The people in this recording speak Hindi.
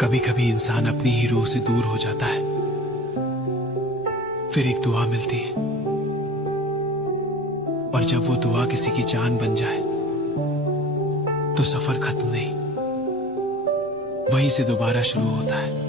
कभी कभी इंसान अपनी ही रूह से दूर हो जाता है, फिर एक दुआ मिलती है, और जब वो दुआ किसी की जान बन जाए तो सफर खत्म नहीं, वहीं से दोबारा शुरू होता है।